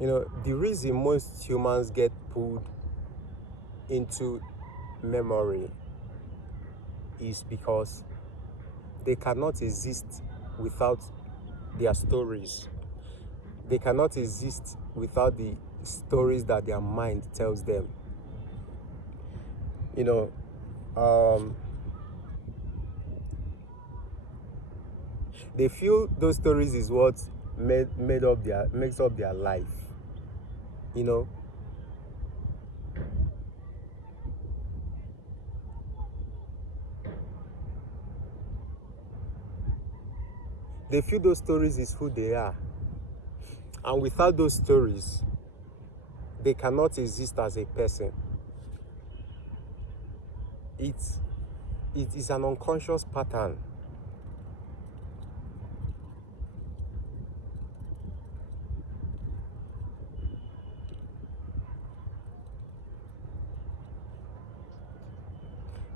The reason most humans get pulled into memory is because they cannot exist without their stories. They cannot exist without the stories that their mind tells them. You know, um, they feel those stories is what makes up their life. You know, they feel those stories is who they are, and without those stories, they cannot exist as a person. It's it is an unconscious pattern.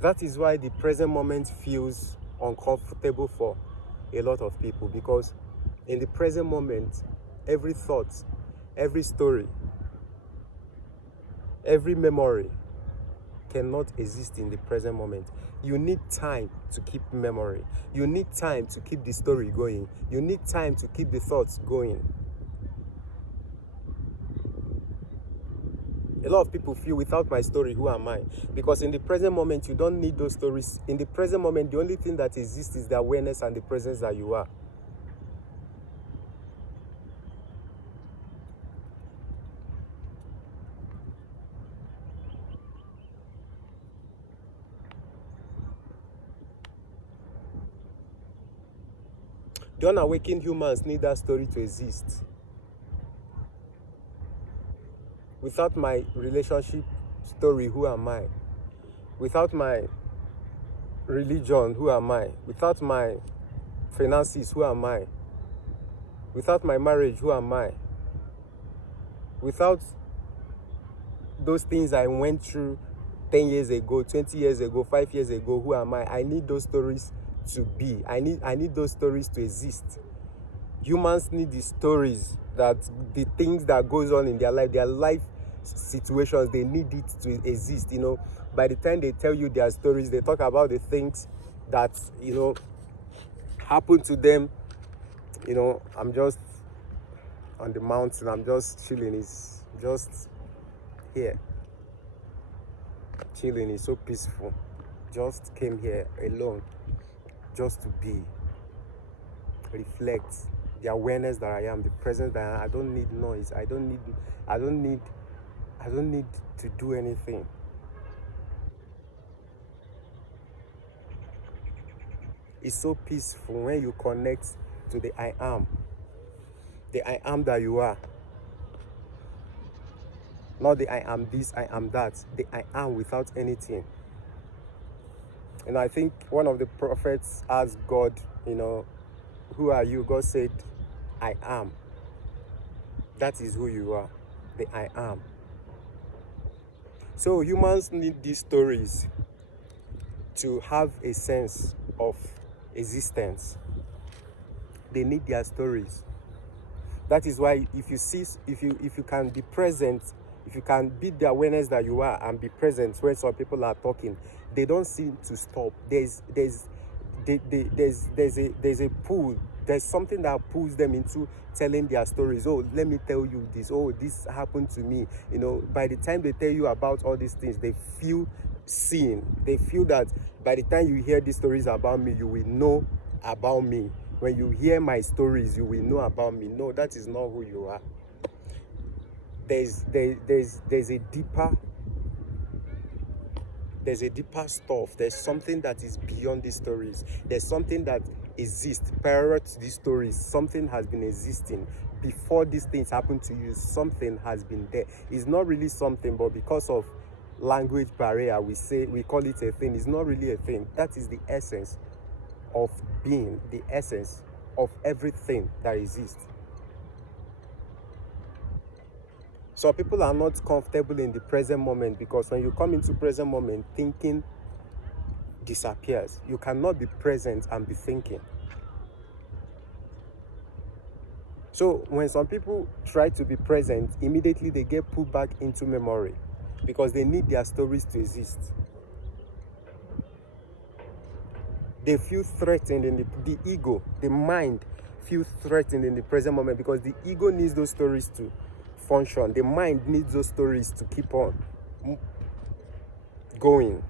That is why the present moment feels uncomfortable for a lot of people, because in the present moment, every thought, every story, every memory cannot exist in the present moment. You need time to keep memory. You need time to keep the story going. You need time to keep the thoughts going. A lot of people feel, without my story, who am I? Because in the present moment, you don't need those stories. In the present moment, the only thing that exists is the awareness and the presence that you are. The unawakened humans need that story to exist. Without my relationship story, who am I? Without my religion, who am I? Without my finances, who am I? Without my marriage, who am I? Without those things I went through 10 years ago, 20 years ago, 5 years ago, who am I? I need those stories to be. I need those stories to exist. Humans need the stories, that the things that goes on in their life situations, they need it to exist. By the time they tell you their stories, they talk about the things that happen to them. I'm just on the mountain, I'm just chilling. It's just here chilling. It's so peaceful. Just came here alone, just to be, reflect, the awareness that I am, the presence that I don't need noise. I don't need to do anything. It's so peaceful when you connect to the I am that you are. Not the I am this, I am that. The I am without anything. And I think one of the prophets asked God, who are you? God said, I am. That is who you are. The I am. So humans need these stories to have a sense of existence. They need their stories. That is why if you can be present, if you can be the awareness that you are and be present when some people are talking, they don't seem to stop. There's a pull. There's something that pulls them into telling their stories. Oh, let me tell you this. Oh, this happened to me. By the time they tell you about all these things, they feel seen. They feel that by the time you hear these stories about me, you will know about me. When you hear my stories, you will know about me. No, that is not who you are. There's a deeper stuff. There's something that is beyond these stories. There's something that exists prior to these stories. Something has been existing before these things happen to you. Something has been there. It's not really something, but because of language barrier, we call it a thing. It's not really a thing. That is the essence of being, the essence of everything that exists. So people are not comfortable in the present moment, because when you come into present moment, thinking disappears. You cannot be present and be thinking. So when some people try to be present, immediately they get pulled back into memory because they need their stories to exist. They feel threatened in the ego, the mind feels threatened in the present moment because the ego needs those stories to function. The mind needs those stories to keep on going.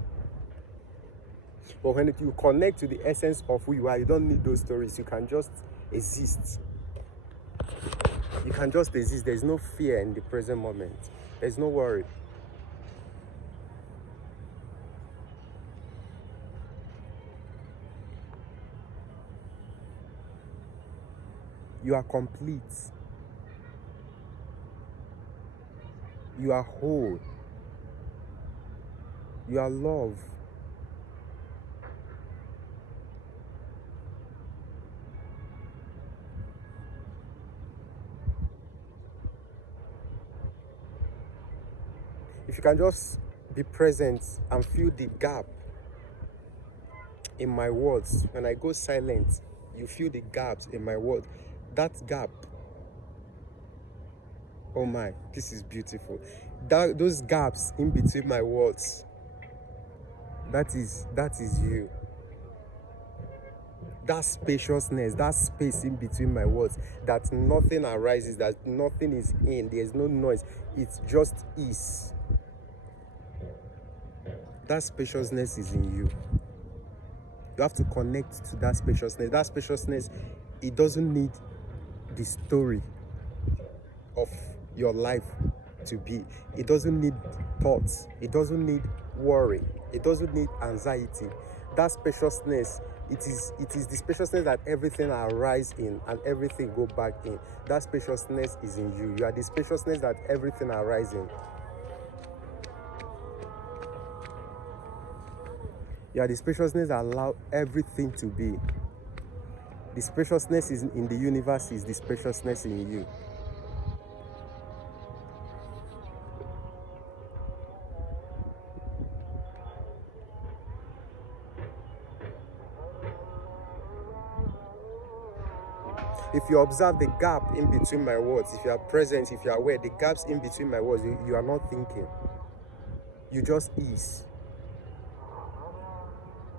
But when you connect to the essence of who you are, you don't need those stories. You can just exist. You can just exist. There's no fear in the present moment. There's no worry. You are complete. You are whole. You are love. If you can just be present and feel the gap in my words, when I go silent, you feel the gaps in my words. That gap, oh my, this is beautiful. Those gaps in between my words, that is you. That spaciousness, that space in between my words, that nothing arises, that nothing is in, there's no noise, it just is. That spaciousness is in you. You have to connect to that spaciousness. That spaciousness, it doesn't need the story of your life to be. It doesn't need thoughts. It doesn't need worry. It doesn't need anxiety. That spaciousness, it is the spaciousness that everything arises in and everything go back in. That spaciousness is in you. You are the spaciousness that everything arises in. You are the spaciousness that allows everything to be. The spaciousness is in the universe, is the spaciousness in you. If you observe the gap in between my words, if you are present, if you are aware, the gaps in between my words, you are not thinking. You just ease.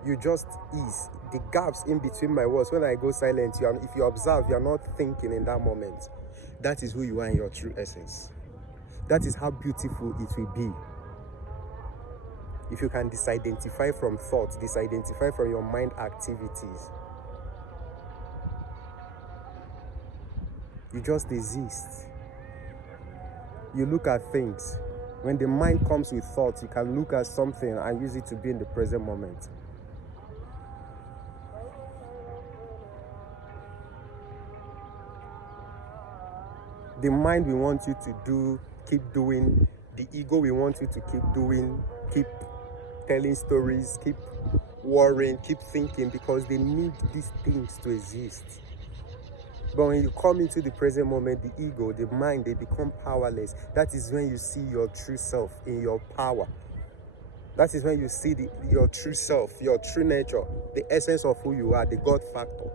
You just ease. The gaps in between my words, when I go silent, if you observe, you are not thinking in that moment. That is who you are in your true essence. That is how beautiful it will be. If you can disidentify from thoughts, disidentify from your mind activities. You just exist. You look at things. When the mind comes with thoughts, you can look at something and use it to be in the present moment. The mind will want you to keep doing. The ego will want you to keep doing, keep telling stories, keep worrying, keep thinking, because they need these things to exist. But when you come into the present moment, the ego, the mind, they become powerless. That is when you see your true self in your power. That is when you see your true self, your true nature, the essence of who you are, the God factor.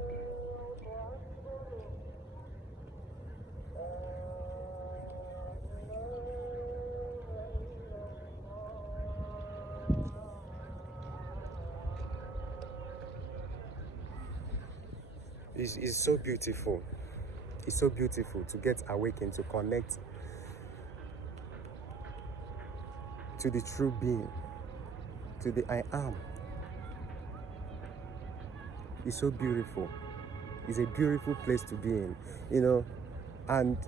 It's so beautiful. It's so beautiful to get awakened, to connect to the true being, to the I am. It's so beautiful. It's a beautiful place to be in, and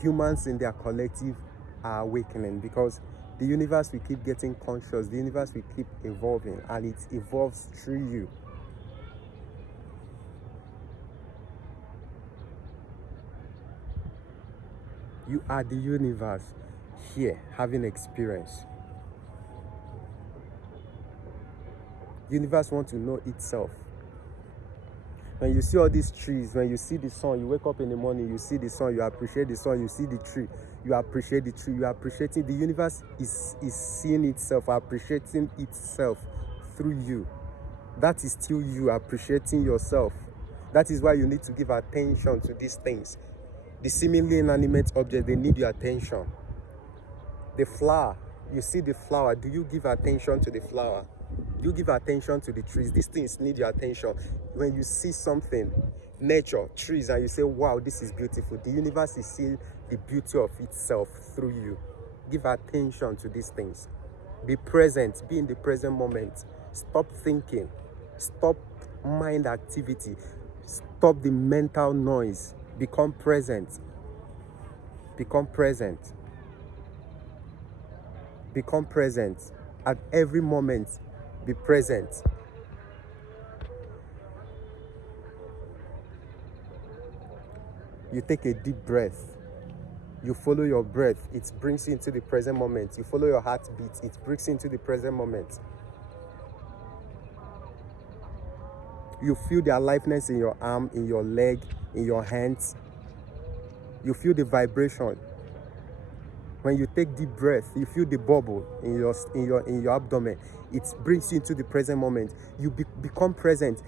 humans in their collective are awakening, because the universe will keep getting conscious, the universe will keep evolving, and it evolves through you. You are the universe here having experience. The universe wants to know itself. When you see all these trees, when you see the sun, you wake up in the morning, you see the sun, you appreciate the sun, you see the tree, you appreciate the tree, you appreciating. The universe is seeing itself, appreciating itself through you. That is still you appreciating yourself. That is why you need to give attention to these things. The seemingly inanimate objects, they need your attention. The flower, you see the flower, do you give attention to the flower? Do you give attention to the trees? These things need your attention. When you see something, nature, trees, and you say, wow, this is beautiful, the universe is seeing the beauty of itself through you. Give attention to these things. Be present, be in the present moment. Stop thinking, stop mind activity, stop the mental noise. Become present. Become present. Become present. At every moment, be present. You take a deep breath. You follow your breath. It brings you into the present moment. You follow your heartbeat. It brings you into the present moment. You feel the aliveness in your arm, in your leg, in your hands. You feel the vibration. When you take deep breath, you feel the bubble in your abdomen. It brings you into the present moment. You become present.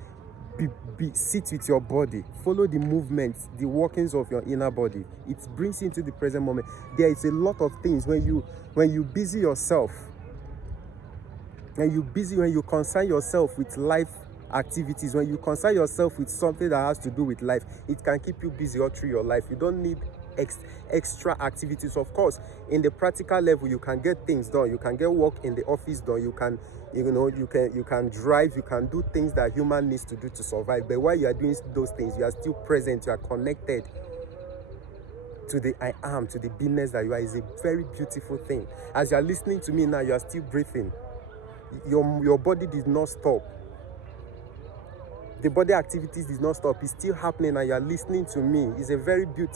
Sit with your body. Follow the movements, the workings of your inner body. It brings you into the present moment. There is a lot of things when you busy yourself, when you concern yourself with life activities, when you concern yourself with something that has to do with life, it can keep you busy all through your life. You don't need extra activities. Of course, in the practical level, you can get things done. You can get work in the office done. You can drive. You can do things that human needs to do to survive. But while you are doing those things, you are still present. You are connected to the I am, to the beingness that you are. Is a very beautiful thing. As you are listening to me now, you are still breathing. Your body did not stop. The body activities did not stop. It's still happening, and you are listening to me. It's a very beautiful